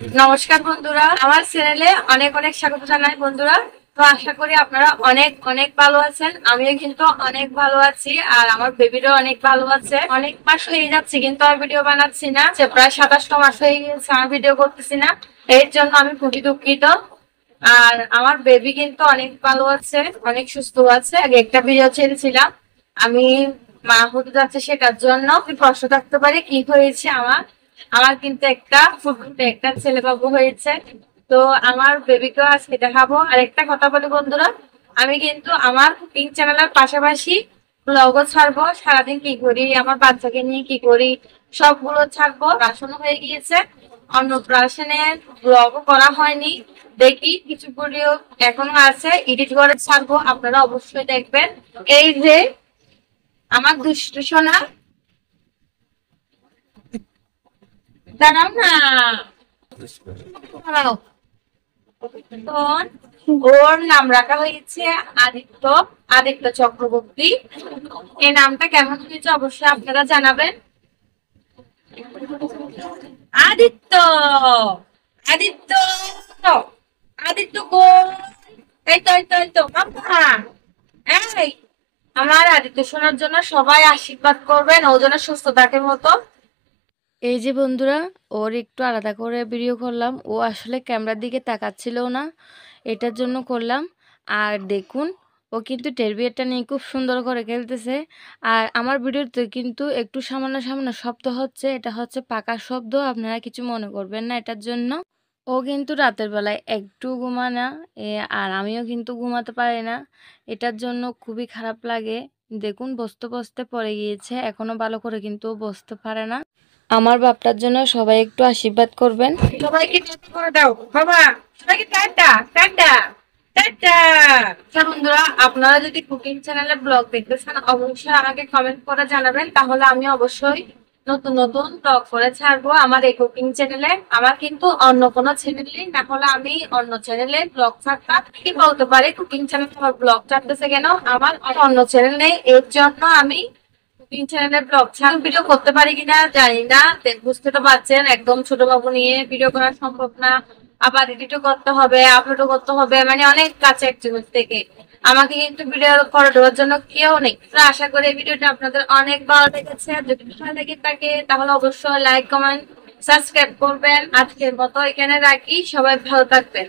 নমস্কার বন্ধুরা, আমার চ্যানেলে অনেক অনেক স্বাগত জানাই বন্ধুরা। তো আশা করি আপনারা অনেক অনেক ভালো আছেন। আমিও কিন্তু অনেক ভালো আছি, আর আমার বেবিরও অনেক ভালো আছে। অনেক মাস হয়ে যাচ্ছে কিন্তু আর ভিডিও বানাচ্ছি না, যে প্রায় 27টা মাস হয়ে গেছে আর ভিডিও করতেছি না। এর জন্য আমি খুবই দুঃখিত। আর আমার বেবি কিন্তু অনেক ভালো আছে, অনেক সুস্থ আছে। আগে একটা ভিডিও ছেড়েছিলাম, আমি মা হতে যাচ্ছে, সেটার জন্য প্রশ্ন থাকতে পারে কি হয়েছে আমার। আমার কিন্তু একটা ফুটফুটে একটা ছেলে বাবু হয়েছে। তো আমার বেবিকেও আজকে দেখাবো। আর একটা কথা বলি বন্ধুরা, আমি কিন্তু আমার কুকিং চ্যানেলের পাশাপাশি ব্লগও ছাড়বো। সারাদিন কি করি, আমার বাচ্চাকে নিয়ে কি করি, সবগুলো ছাড়বো। রাশন হয়ে গিয়েছে, অন্নপ্রাশনের ব্লগও করা হয়নি। দেখি কিছু ভিডিও এখনো আছে, এডিট করে ছাড়বো, আপনারা অবশ্যই দেখবেন। এই যে আমার দুষ্টু সোনা, দাঁড়াও না, দাঁড়াও। তো ওর নাম রাখা হয়েছে আদিত্য, আদিত্য চক্রবর্তী। এই নামটা কেমন হয়েছে অবশ্যই আপনারা জানাবেন। আদিত্য, আদিত্য, আদিত্য কই? এই তো, এই তো, এই তো মাম্মা। এই, আমার আদিত্য শোনার জন্য সবাই আশীর্বাদ করবেন, ও যেন সুস্থ থাকে মতো। এই যে বন্ধুরা, ওর একটু আলাদা করে ভিডিও করলাম। ও আসলে ক্যামেরার দিকে তাকাচ্ছিল না, এটার জন্য করলাম। আর দেখুন, ও কিন্তু টেরবিয়ারটা নিয়ে খুব সুন্দর করে খেলতেছে। আর আমার ভিডিওতে কিন্তু একটু সামান্য সামান্য শব্দ হচ্ছে, এটা হচ্ছে পাকার শব্দ, আপনারা কিছু মনে করবেন না এটার জন্য। ও কিন্তু রাতের বেলায় একটু ঘুমায় না। আর আমিও কিন্তু ঘুমাতে পারি না, এটার জন্য খুবই খারাপ লাগে। দেখুন, বসতে বসতে পড়ে গিয়েছে, এখনো ভালো করে কিন্তু ও বসতে পারে না। আমার বাপটার জন্য সবাই একটু আশীর্বাদ করবেন। সবাইকে টাটা করে দাও বাবা, সবাইকে টাটা টাটা টাটা। আচ্ছা বন্ধুরা, আপনারা যদি কুকিং চ্যানেলে ব্লগ দেখতে চান অবশ্যই আমাকে কমেন্ট করে জানাবেন, তাহলে আমি অবশ্যই নতুন নতুন ব্লগ করে ছাড়বো আমার এই কুকিং চ্যানেলে। আমার কিন্তু অন্য কোনো চ্যানেলে না হলে আমি অন্য চ্যানেলে ব্লগ ছাড়তাম। কি বলতে পারি, কুকিং চ্যানেলে আমার ব্লগ ছাড়তেছে কেন, আমার অন্য চ্যানেল নেই, এর জন্য আমি কুকিং চ্যানেলে ব্লগ ছাড় ভিডিও করতে পারি কিনা জানি না। বুঝতে তো পারছেন, একদম ছোট বাবু নিয়ে ভিডিও করা সম্ভব না। আবার এডিটও করতে হবে, আপলোডও করতে হবে, মানে অনেক কাছে একজনের থেকে। আমাকে কিন্তু ভিডিও করে দেওয়ার জন্য কেউ নেই। তো আশা করি এই ভিডিওটা আপনাদের অনেক ভালো লেগেছে। যদি ভালো লেগে থাকে তাহলে অবশ্যই লাইক, কমেন্ট, সাবস্ক্রাইব করবেন। আজকের মতো এখানে রাখি, সবাই ভালো থাকবেন।